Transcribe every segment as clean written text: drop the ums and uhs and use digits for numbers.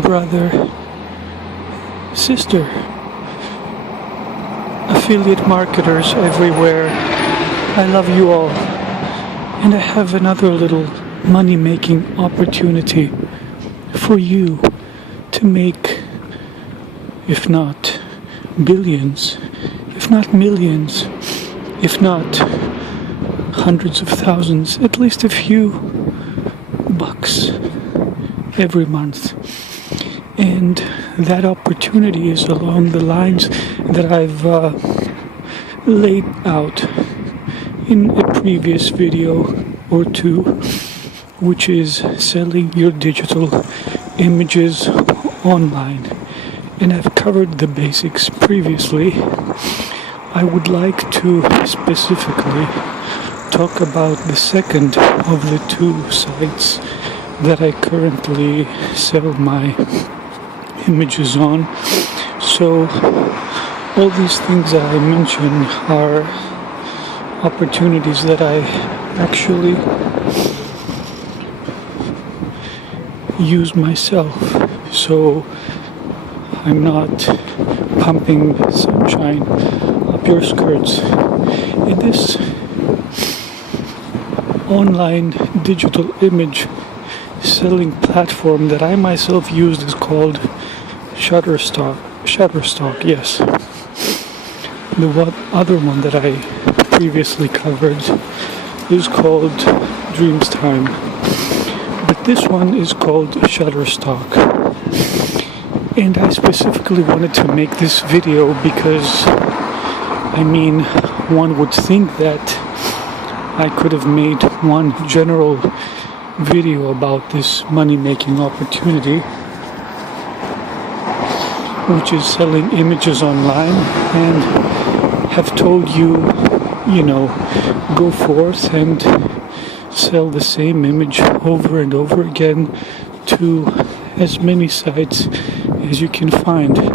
brother, sister, affiliate marketers everywhere. I love you all. And I have another little money-making opportunity for you to make, if not billions, if not millions, if not hundreds of thousands, at least a few bucks every month. And that opportunity is along the lines that I've laid out in a previous video or two, which is selling your digital images online. And I've covered the basics previously. I would like to specifically talk about the second of the two sites that I currently sell my images on. So all these things that I mention are opportunities that I actually use myself. So I'm not pumping sunshine up your skirts. In this online digital image selling platform that I myself used is called Shutterstock. Shutterstock, yes. The other one that I previously covered is called Dreamstime, but this one is called Shutterstock. And I specifically wanted to make this video because, I mean, one would think that I could have made one general video about this money-making opportunity, which is selling images online, and have told you, go forth and sell the same image over and over again to as many sites as you can find. But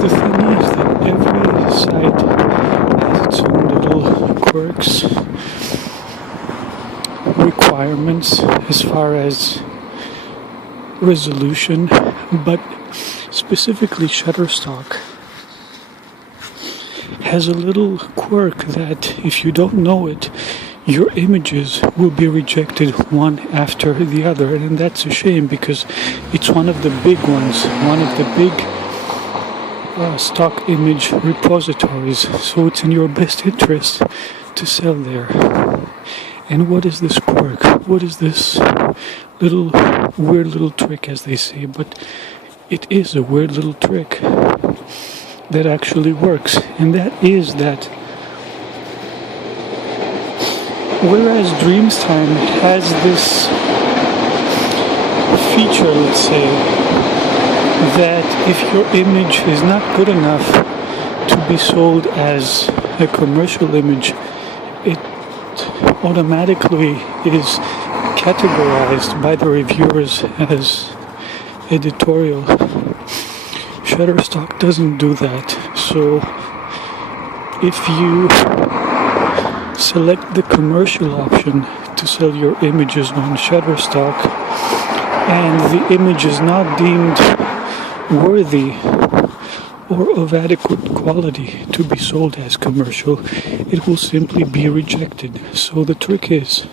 the thing is that every site has its own little quirks, requirements as far as resolution, but specifically Shutterstock has a little quirk that if you don't know it, your images will be rejected one after the other, and that's a shame because it's one of the big ones, one of the big stock image repositories, so it's in your best interest to sell there. And what is this quirk? What is this little weird little trick, as they say? But it is a weird little trick that actually works, and that is that whereas Dreamstime has this feature, let's say, that if your image is not good enough to be sold as a commercial image, it automatically is categorized by the reviewers as editorial. Shutterstock doesn't do that. So if you select the commercial option to sell your images on Shutterstock and the image is not deemed worthy or of adequate quality to be sold as commercial, it will simply be rejected. So the trick is,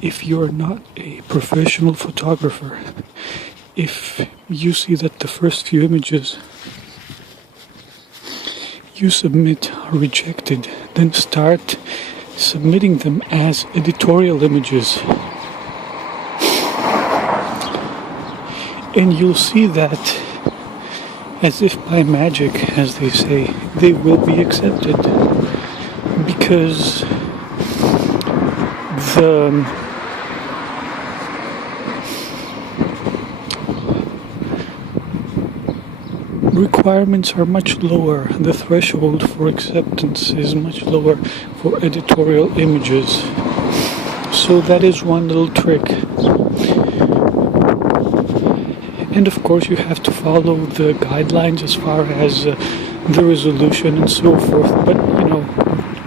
if you're not a professional photographer, if you see that the first few images you submit are rejected, then start submitting them as editorial images. And you'll see that, as if by magic, as they say, they will be accepted, because the requirements are much lower. The threshold for acceptance is much lower for editorial images. So that is one little trick. And of course you have to follow the guidelines as far as the resolution and so forth. But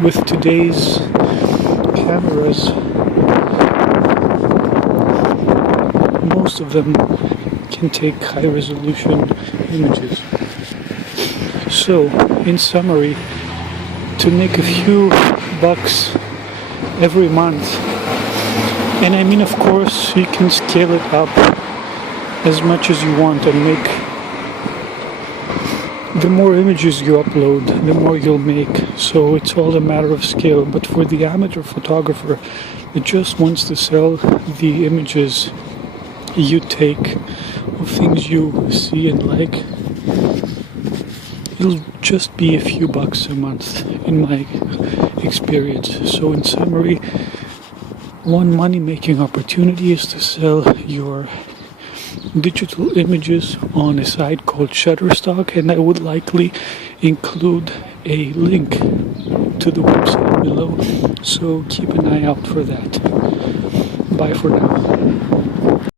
with today's cameras, most of them can take high resolution images. So, in summary, to make a few bucks every month, and I mean, of course, you can scale it up as much as you want and make. The more images you upload, the more you'll make. So it's all a matter of scale. But for the amateur photographer that just wants to sell the images you take of things you see and like, it'll just be a few bucks a month in my experience. So in summary, one money-making opportunity is to sell your digital images on a site called Shutterstock, and I would likely include a link to the website below, so keep an eye out for that. Bye for now.